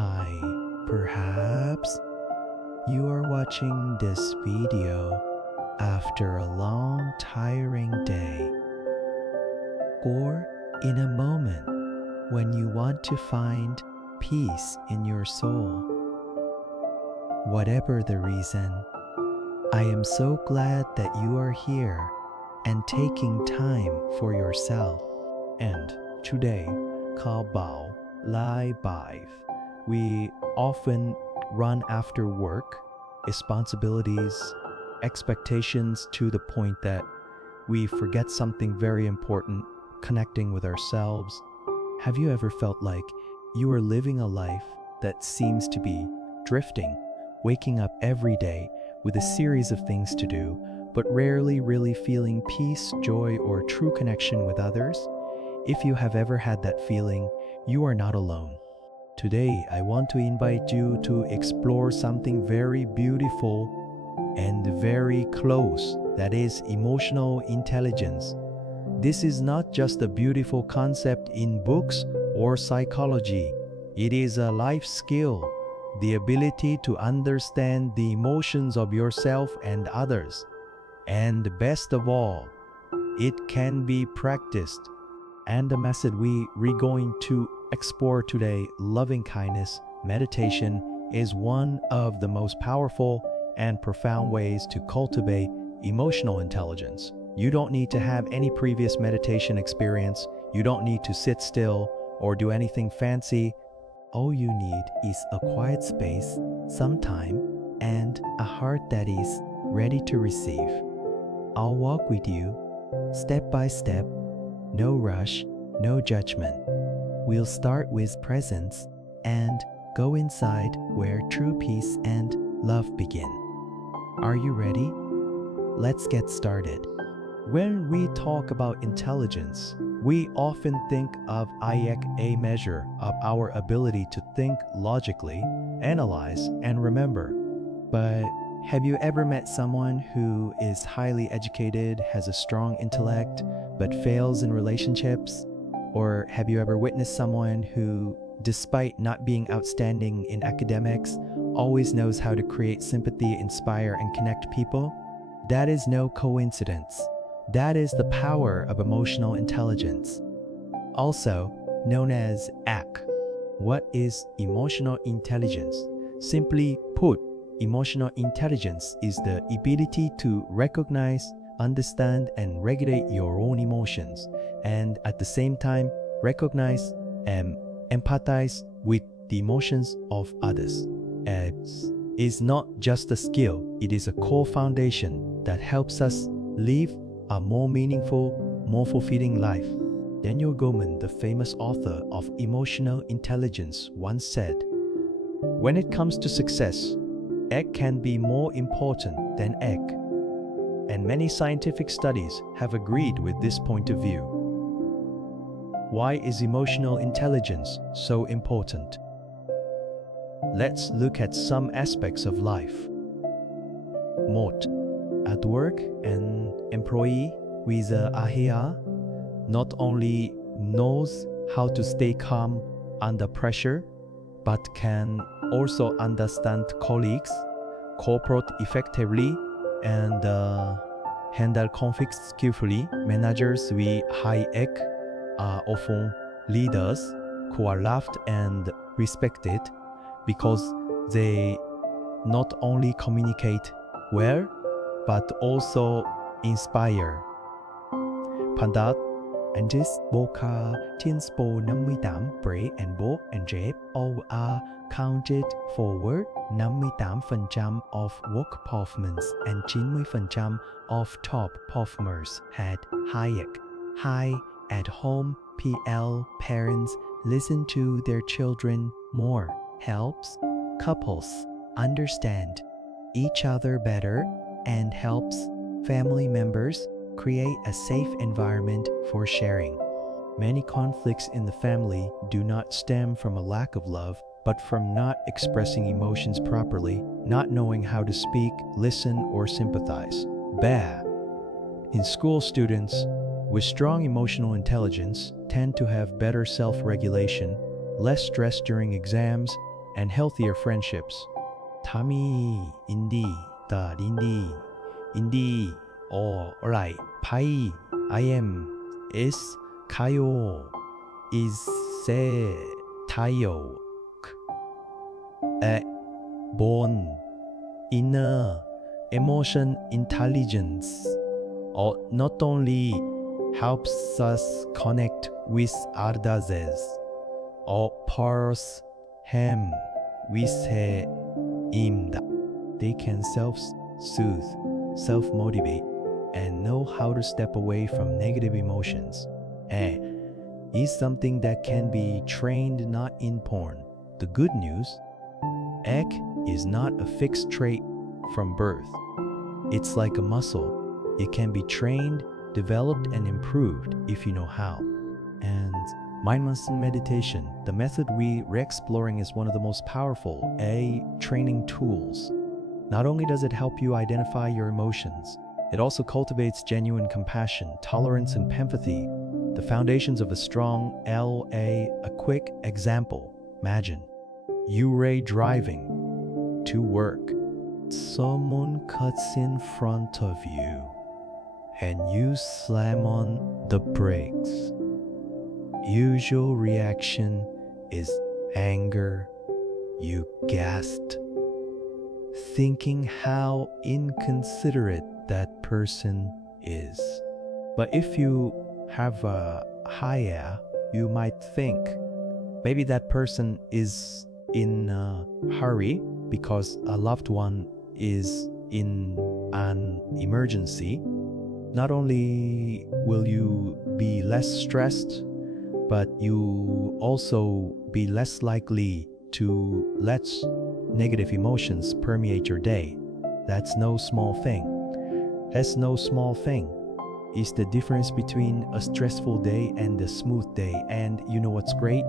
Hi, perhaps you are watching this video after a long, tiring day, or in a moment when you want to find peace in your soul. Whatever the reason, I am so glad that you are here and taking time for yourself. And today, Ka Bao Lai Bai, we often run after work, responsibilities, expectations to the point that we forget something very important, connecting with ourselves. Have you ever felt like you are living a life that seems to be drifting, waking up every day with a series of things to do, but rarely really feeling peace, joy, or true connection with others? If you have ever had that feeling, you are not alone. Today, I want to invite you to explore something very beautiful and very close, that is emotional intelligence. This is not just a beautiful concept in books or psychology. It is a life skill, the ability to understand the emotions of yourself and others. And best of all, it can be practiced. And the method we're going to explore today, loving kindness meditation, is one of the most powerful and profound ways to cultivate emotional intelligence. You don't need to have any previous meditation experience. You don't need to sit still or do anything fancy. All you need is a quiet space, some time, and a heart that is ready to receive. I'll walk with you, step by step, no rush, no judgment. We'll start with presence and go inside where true peace and love begin. Are you ready? Let's get started. When we talk about intelligence, we often think of IQ, a measure of our ability to think logically, analyze, and remember. But have you ever met someone who is highly educated, has a strong intellect, but fails in relationships? Or have you ever witnessed someone who, despite not being outstanding in academics, always knows how to create sympathy, inspire, and connect people? That is no coincidence. That is the power of emotional intelligence, also known as ACT. What is emotional intelligence? Simply put, emotional intelligence is the ability to recognize, understand, and regulate your own emotions, and at the same time recognize and empathize with the emotions of others. It is not just a skill, it is a core foundation that helps us live a more meaningful, more fulfilling life. Daniel Goleman, the famous author of emotional intelligence, once said, "When it comes to success, egg can be more important than egg." And many scientific studies have agreed with this point of view. Why is emotional intelligence so important? Let's look at some aspects of life. Mot. At work, an employee with a AHEA not only knows how to stay calm under pressure, but can also understand colleagues, cooperate effectively, and handle conflicts skillfully. Managers with high EQ are often leaders who are loved and respected because they not only communicate well, but also inspire. Pandat Anjis Boka Tinspo 58 Bre and Bo and Jeb all are counted forward 58% of work performance and 90% of top performers had high EQ. High at home PL parents listen to their children more, helps couples understand each other better, and helps family members create a safe environment for sharing. Many conflicts in the family do not stem from a lack of love, but from not expressing emotions properly, not knowing how to speak, listen, or sympathize. Bah! In school, students with strong emotional intelligence tend to have better self-regulation, less stress during exams, and healthier friendships. Tami, indi, da, lindi, indi, alright, pai, I am, is, kayo, is, se, tayo, e, born, inner, emotion intelligence, or not only helps us connect with others, or pars hem 위세 임다. They can self-soothe, self-motivate, and know how to step away from negative emotions. Is something that can be trained, not in porn. The good news, ek is not a fixed trait from birth. It's like a muscle. It can be trained, developed, and improved if you know how. And mindfulness meditation, the method we're exploring, is one of the most powerful training tools. Not only does it help you identify your emotions, it also cultivates genuine compassion, tolerance, and empathy, the foundations of a strong a quick example. Imagine you driving to work. Someone cuts in front of you and you slam on the brakes. Usual reaction is anger. You gasped, thinking how inconsiderate that person is. But if you have a higher, you might think maybe that person is in a hurry because a loved one is in an emergency. Not only will you be less stressed, but you also be less likely to let negative emotions permeate your day. That's no small thing. That's no small thing. It's the difference between a stressful day and a smooth day. And you know what's great?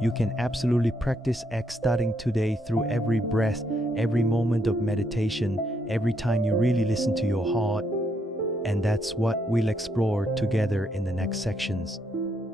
You can absolutely practice X starting today through every breath, every moment of meditation, every time you really listen to your heart. And that's what we'll explore together in the next sections.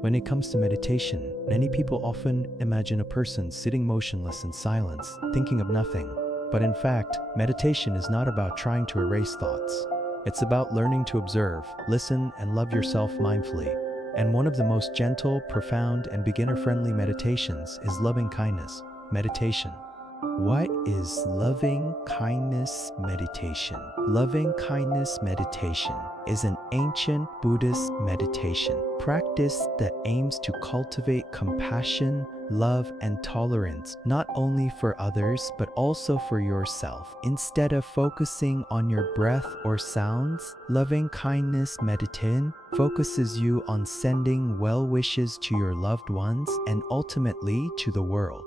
When it comes to meditation, many people often imagine a person sitting motionless in silence, thinking of nothing. But in fact, meditation is not about trying to erase thoughts. It's about learning to observe, listen, and love yourself mindfully. And one of the most gentle, profound, and beginner-friendly meditations is loving kindness meditation. What is loving kindness meditation? Loving kindness meditation is an ancient Buddhist meditation practice that aims to cultivate compassion, love, and tolerance, not only for others, but also for yourself. Instead of focusing on your breath or sounds, loving kindness meditation focuses you on sending well wishes to your loved ones and ultimately to the world.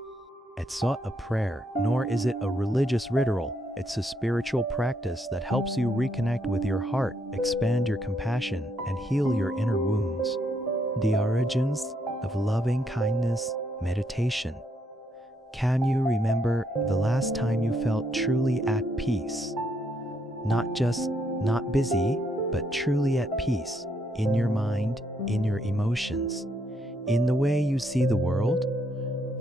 It's not a prayer, nor is it a religious ritual. It's a spiritual practice that helps you reconnect with your heart, expand your compassion, and heal your inner wounds. The origins of loving kindness meditation. Can you remember the last time you felt truly at peace? Not just not busy, but truly at peace in your mind, in your emotions, in the way you see the world?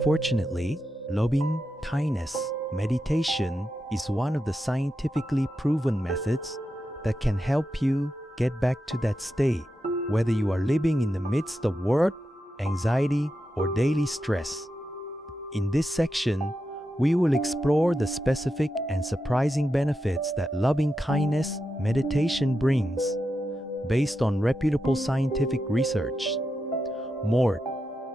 Fortunately, loving kindness meditation is one of the scientifically proven methods that can help you get back to that state, whether you are living in the midst of work, anxiety, or daily stress. In this section, we will explore the specific and surprising benefits that loving kindness meditation brings, based on reputable scientific research. More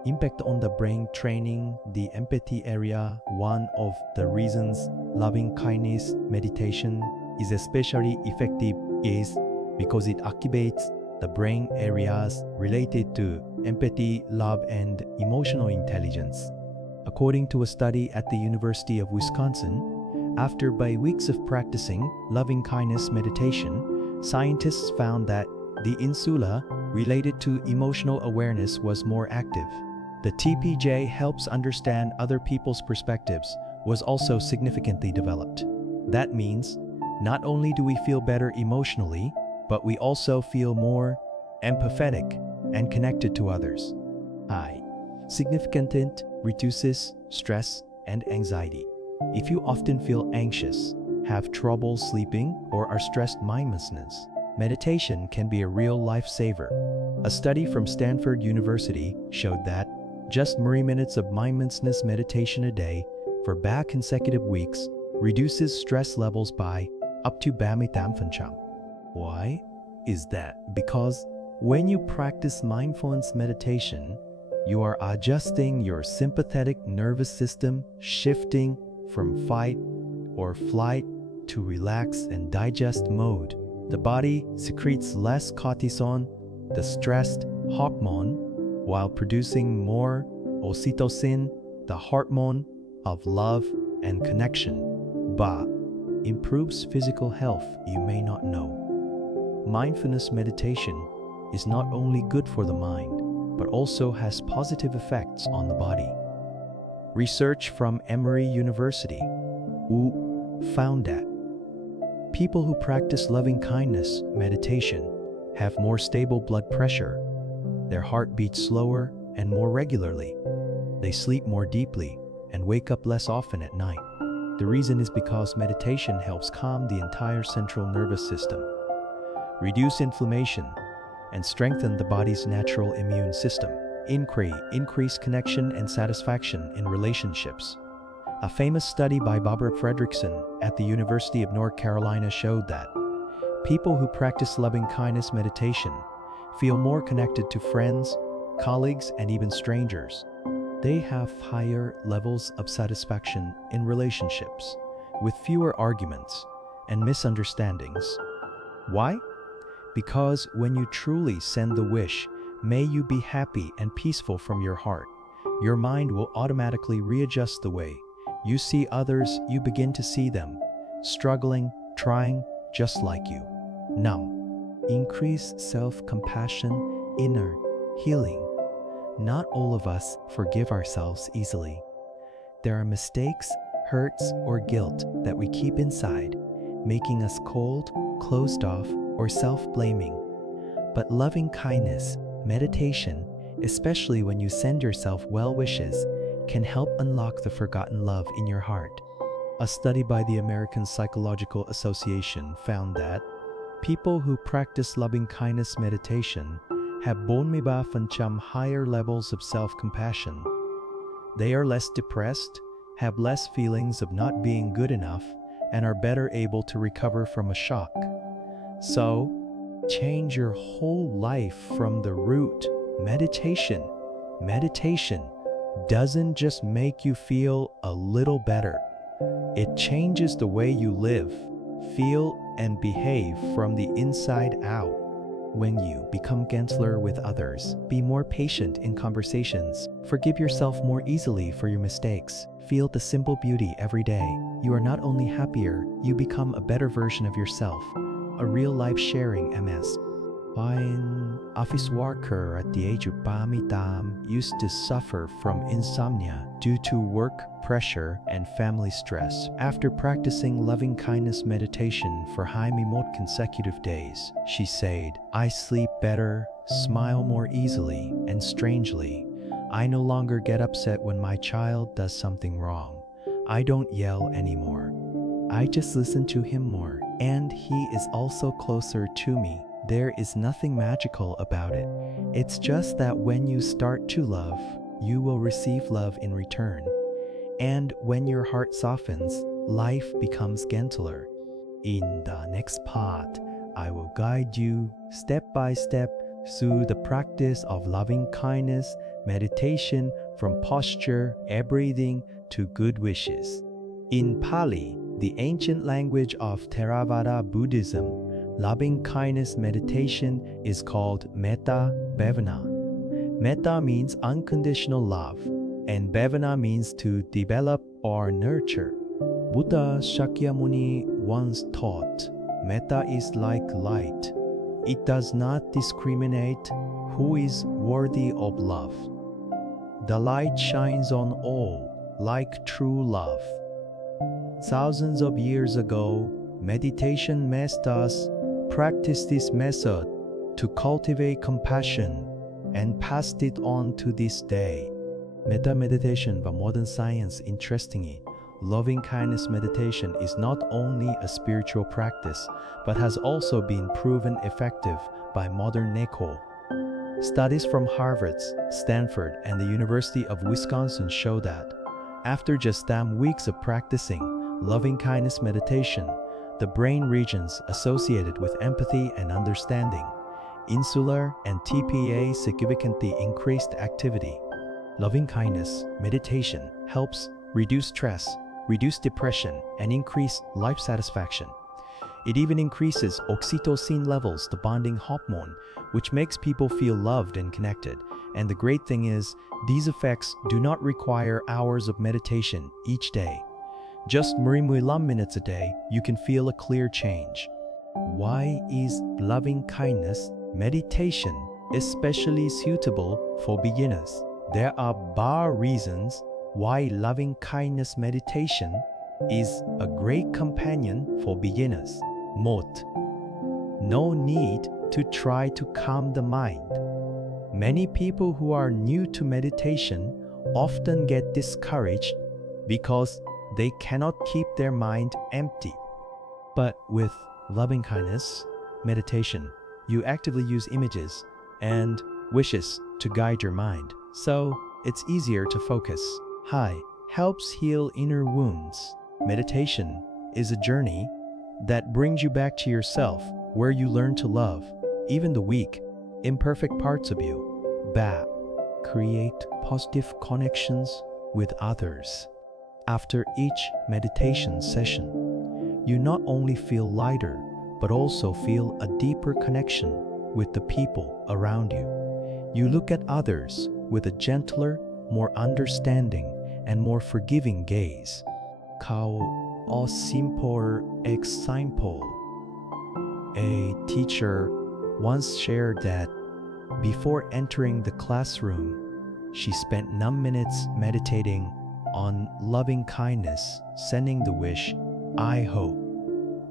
impact on the brain training the empathy area. One of the reasons loving kindness meditation is especially effective is because it activates the brain areas related to empathy, love, and emotional intelligence. According to a study at the University of Wisconsin, after weeks of practicing loving kindness meditation, scientists found that the insula related to emotional awareness was more active. The TPJ helps understand other people's perspectives was also significantly developed. That means not only do we feel better emotionally, but we also feel more empathetic and connected to others. Significant reduces stress and anxiety. If you often feel anxious, have trouble sleeping, or are stressed mindlessness, meditation can be a real lifesaver. A study from Stanford University showed that just 3 minutes of mindlessness meditation a day for back consecutive weeks reduces stress levels by up to 38%. Why is that? Because when you practice mindfulness meditation, you are adjusting your sympathetic nervous system, shifting from fight or flight to relax and digest mode. The body secretes less cortisol, the stressed hormone, while producing more oxytocin, the hormone of love and connection. Improves physical health you may not know. Mindfulness meditation is not only good for the mind, but also has positive effects on the body. Research from Emory University found that people who practice loving-kindness meditation have more stable blood pressure, their heart beats slower and more regularly, they sleep more deeply, and wake up less often at night. The reason is because meditation helps calm the entire central nervous system, reduce inflammation, and strengthen the body's natural immune system. Increase connection and satisfaction in relationships. A famous study by Barbara Fredrickson at the University of North Carolina showed that people who practice loving-kindness meditation feel more connected to friends, colleagues, and even strangers. They have higher levels of satisfaction in relationships, with fewer arguments and misunderstandings. Why? Because when you truly send the wish, "May you be happy and peaceful" from your heart, your mind will automatically readjust the way you see others. You begin to see them struggling, trying, just like you. Increase self-compassion, inner healing. Not all of us forgive ourselves easily. There are mistakes, hurts, or guilt that we keep inside, making us cold, closed off, or self-blaming. But loving kindness, meditation, especially when you send yourself well wishes, can help unlock the forgotten love in your heart. A study by the American Psychological Association found that people who practice loving-kindness meditation have 4% higher levels of self-compassion. They are less depressed, have less feelings of not being good enough, and are better able to recover from a shock. So, change your whole life from the root. Meditation doesn't just make you feel a little better. It changes the way you live, feel, and behave from the inside out. When you become gentler with others, be more patient in conversations, forgive yourself more easily for your mistakes, feel the simple beauty every day, you are not only happier, you become a better version of yourself. A real-life sharing MS. An office worker at the age of 30 used to suffer from insomnia due to work pressure and family stress. After practicing loving-kindness meditation for remote consecutive days, she said, "I sleep better, smile more easily, and strangely, I no longer get upset when my child does something wrong. I don't yell anymore. I just listen to him more, and he is also closer to me." There is nothing magical about it. It's just that when you start to love, you will receive love in return. And when your heart softens, life becomes gentler. In the next part, I will guide you step by step through the practice of loving kindness, meditation, from posture, air breathing, to good wishes. In Pali, the ancient language of Theravada Buddhism, loving kindness meditation is called metta bhavana. Metta means unconditional love, and bhavana means to develop or nurture. Buddha Shakyamuni once taught, "Metta is like light. It does not discriminate who is worthy of love. The light shines on all, like true love." Thousands of years ago, meditation masters practiced this method to cultivate compassion and passed it on to this day. Metta meditation và modern science. Interestingly, loving kindness meditation is not only a spiritual practice, but has also been proven effective by modern NECO. Studies from Harvard, Stanford, and the University of Wisconsin show that after just 10 weeks of practicing loving kindness meditation, the brain regions associated with empathy and understanding, insular and TPA significantly increased activity. Loving kindness meditation helps reduce stress, reduce depression, and increase life satisfaction. It even increases oxytocin levels, the bonding hormone, which makes people feel loved and connected. And the great thing is, these effects do not require hours of meditation each day. Just 15 minutes a day, you can feel a clear change. Why is loving kindness meditation especially suitable for beginners? There are bar reasons why loving kindness meditation is a great companion for beginners. Moat. No need to try to calm the mind. Many people who are new to meditation often get discouraged because they cannot keep their mind empty. But with loving kindness meditation, you actively use images and wishes to guide your mind, so it's easier to focus. Hi, helps heal inner wounds. Meditation is a journey that brings you back to yourself, where you learn to love even the weak, imperfect parts of you. Create positive connections with others. After each meditation session, you not only feel lighter, but also feel a deeper connection with the people around you. You look at others with a gentler, more understanding, and more forgiving gaze. Kao o simple example. A teacher once shared that before entering the classroom, she spent 9 minutes meditating on loving kindness, sending the wish, I hope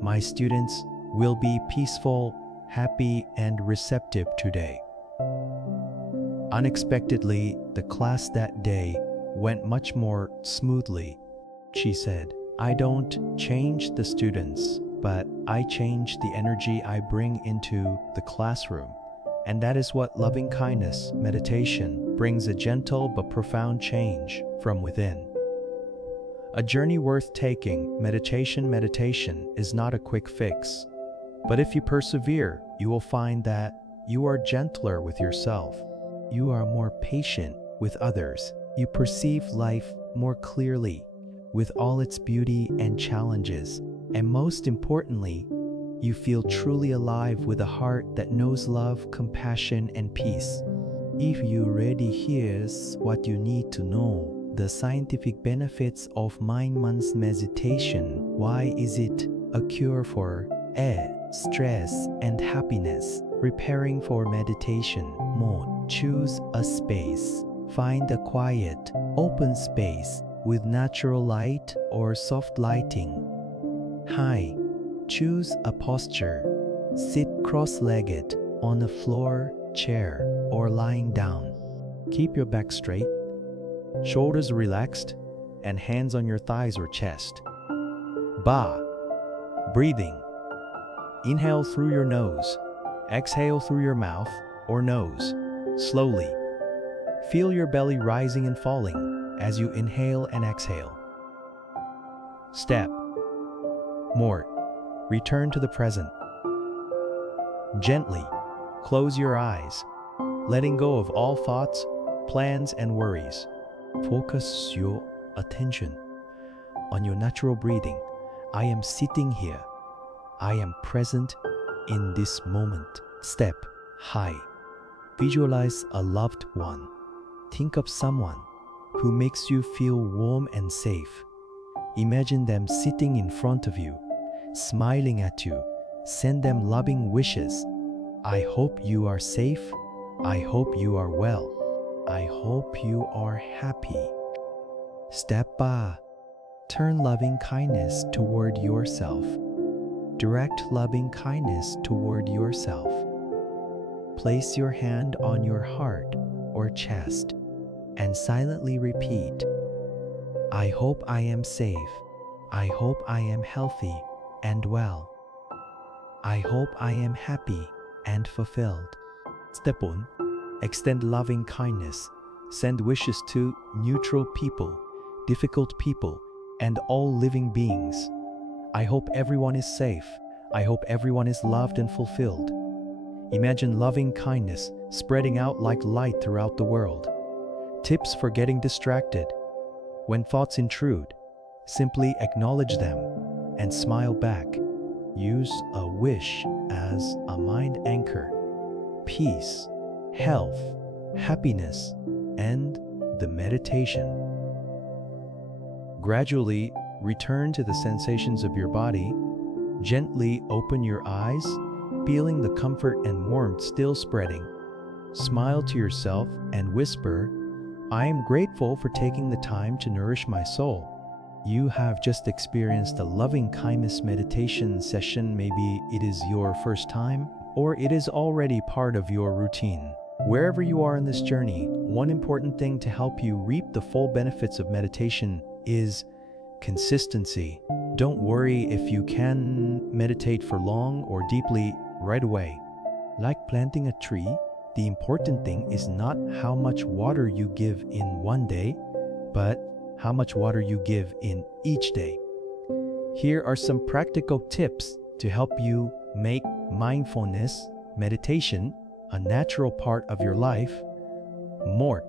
my students will be peaceful, happy, and receptive today. Unexpectedly, the class that day went much more smoothly. She said, I don't change the students, but I change the energy I bring into the classroom. And that is what loving kindness meditation brings, a gentle but profound change from within. A journey worth taking. Meditation is not a quick fix. But if you persevere, you will find that you are gentler with yourself. You are more patient with others. You perceive life more clearly, with all its beauty and challenges. And most importantly, you feel truly alive with a heart that knows love, compassion, and peace. If you already hears what you need to know, the scientific benefits of mindfulness meditation, why is it a cure for stress and happiness? Preparing for meditation mode. Choose a space. Find a quiet, open space with natural light or soft lighting. Choose a posture. Sit cross-legged on a floor, chair, or lying down. Keep your back straight, shoulders relaxed, and hands on your thighs or chest. Breathing. Inhale through your nose. Exhale through your mouth or nose. Slowly. Feel your belly rising and falling as you inhale and exhale. Step. Mort. Return to the present. Gently close your eyes, letting go of all thoughts, plans, and worries. Focus your attention on your natural breathing. I am sitting here. I am present in this moment. Step. Visualize a loved one. Think of someone who makes you feel warm and safe. Imagine them sitting in front of you, smiling at you. Send them loving wishes. I hope you are safe. I hope you are well. I hope you are happy. Step. Turn loving kindness toward yourself. Direct loving kindness toward yourself. Place your hand on your heart or chest and silently repeat, I hope I am safe. I hope I am healthy and well. I hope I am happy and fulfilled. Step 1. Extend loving kindness. Send wishes to neutral people, difficult people, and all living beings. I hope everyone is safe. I hope everyone is loved and fulfilled. Imagine loving kindness spreading out like light throughout the world. Tips for getting distracted. When thoughts intrude, simply acknowledge them and smile back. Use a wish as a mind anchor. Peace, health, happiness, and the meditation. Gradually return to the sensations of your body. Gently open your eyes, feeling the comfort and warmth still spreading. Smile to yourself and whisper, I am grateful for taking the time to nourish my soul. You have just experienced a loving kindness meditation session. Maybe it is your first time, or it is already part of your routine. Wherever you are in this journey, one important thing to help you reap the full benefits of meditation is consistency. Don't worry if you can meditate for long or deeply right away. Like planting a tree, the important thing is not how much water you give in one day, but how much water you give in each day. Here are some practical tips to help you make mindfulness, meditation, a natural part of your life more.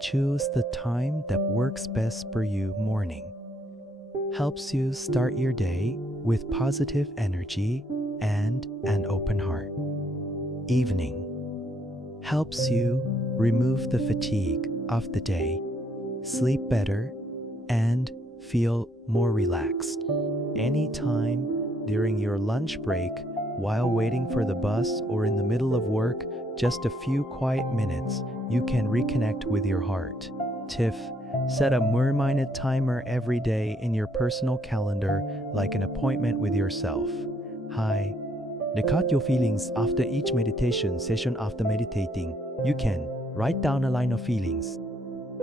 Choose the time that works best for you. Morning helps you start your day with positive energy and an open heart. Evening helps you remove the fatigue of the day, sleep better, and feel more relaxed. Anytime during your lunch break, while waiting for the bus, or in the middle of work, just a few quiet minutes, you can reconnect with your heart. Tip: set a 1-minute timer every day in your personal calendar, like an appointment with yourself. Hi. Record your feelings after each meditation session. After meditating, you can write down a line of feelings.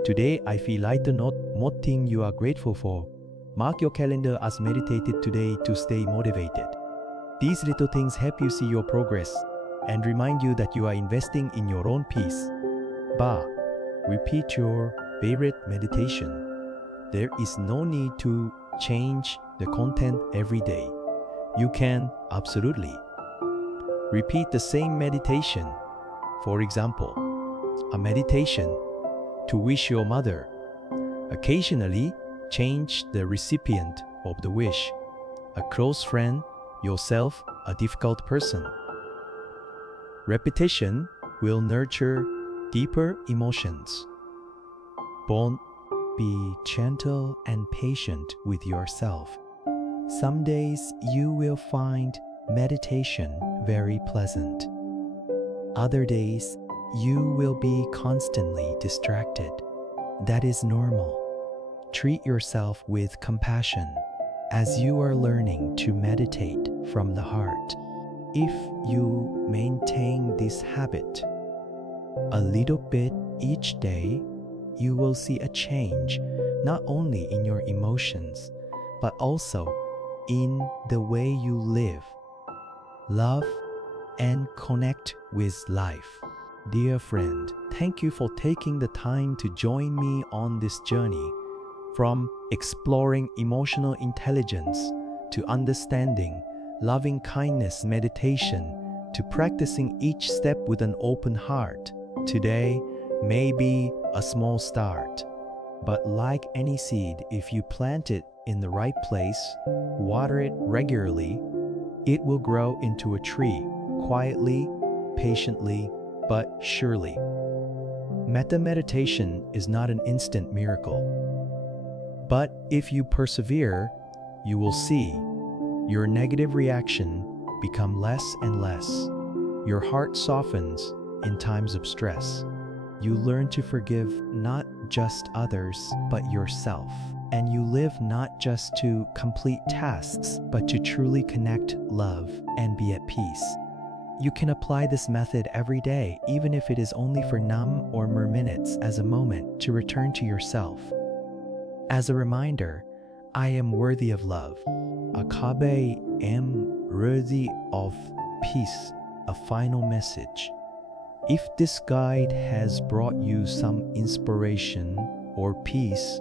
Today, I feel lighter. Note what thing you are grateful for. Mark your calendar as meditated today to stay motivated. These little things help you see your progress and remind you that you are investing in your own peace. Repeat your favorite meditation. There is no need to change the content every day. You can absolutely repeat the same meditation. For example, a meditation to wish your mother. Occasionally, change the recipient of the wish. A close friend, yourself, a difficult person. Repetition will nurture deeper emotions. Be gentle and patient with yourself. Some days you will find meditation very pleasant. Other days you will be constantly distracted. That is normal. Treat yourself with compassion as you are learning to meditate from the heart. If you maintain this habit a little bit each day, you will see a change not only in your emotions, but also in the way you live, love, and connect with life. Dear friend, thank you for taking the time to join me on this journey. From exploring emotional intelligence to understanding loving kindness meditation to practicing each step with an open heart. Today may be a small start, but like any seed, if you plant it in the right place, water it regularly, it will grow into a tree, quietly, patiently, but surely. Metta meditation is not an instant miracle, but if you persevere, you will see your negative reaction become less and less. Your heart softens in times of stress. You learn to forgive not just others, but yourself. And you live not just to complete tasks, but to truly connect, love, and be at peace. You can apply this method every day, even if it is only for num or more minutes as a moment to return to yourself. As a reminder, I am worthy of love. Akabe am worthy of peace. A final message. If this guide has brought you some inspiration or peace,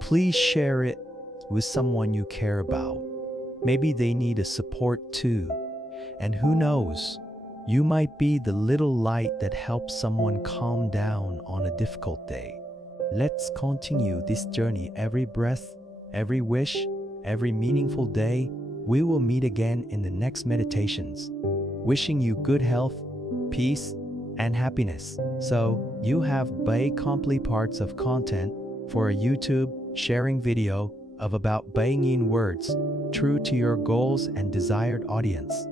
please share it with someone you care about. Maybe they need a support too. And who knows, you might be the little light that helps someone calm down on a difficult day. Let's continue this journey every breath, every wish, every meaningful day. We will meet again in the next meditations. Wishing you good health, peace, and happiness. So, you have by complete parts of content for a YouTube sharing video of about buying in words, true to your goals and desired audience.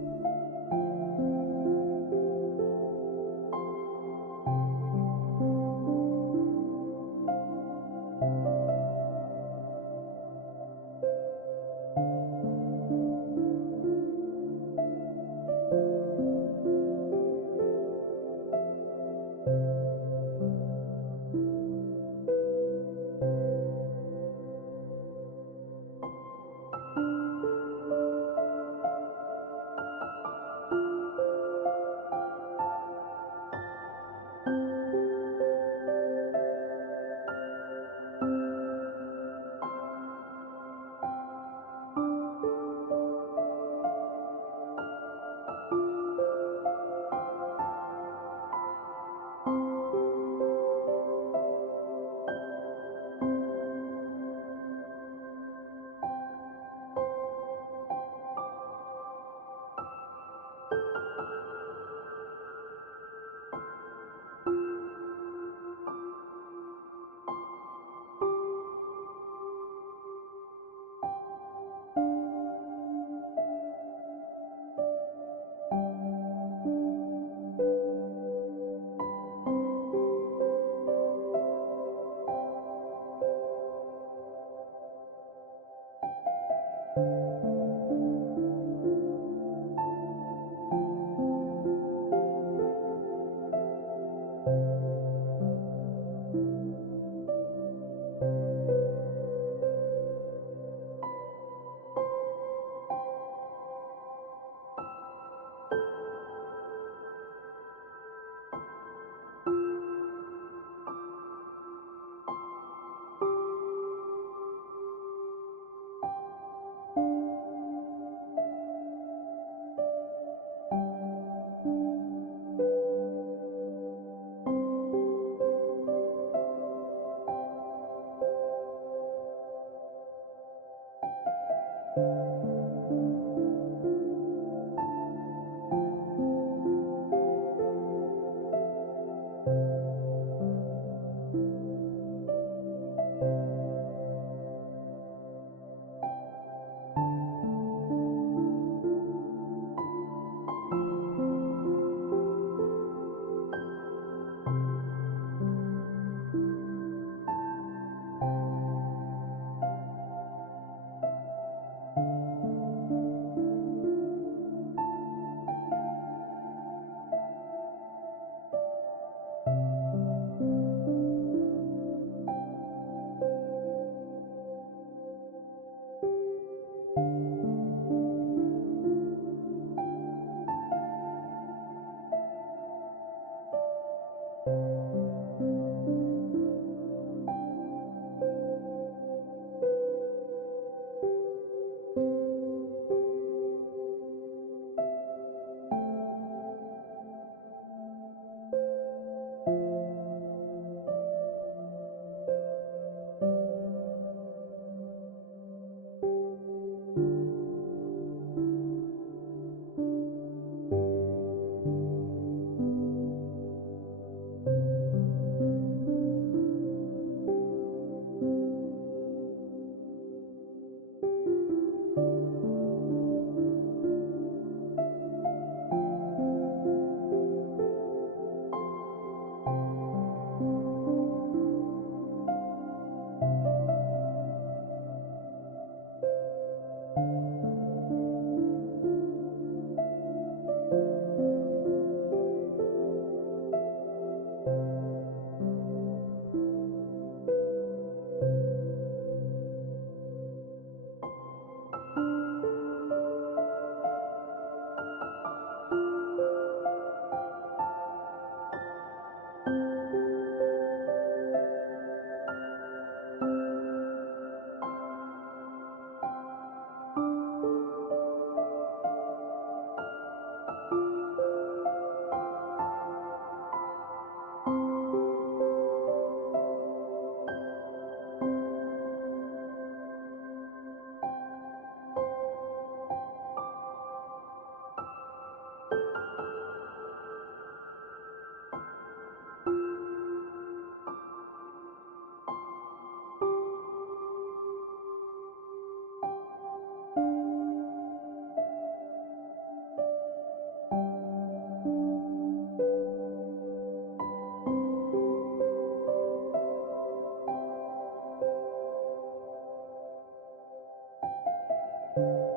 you.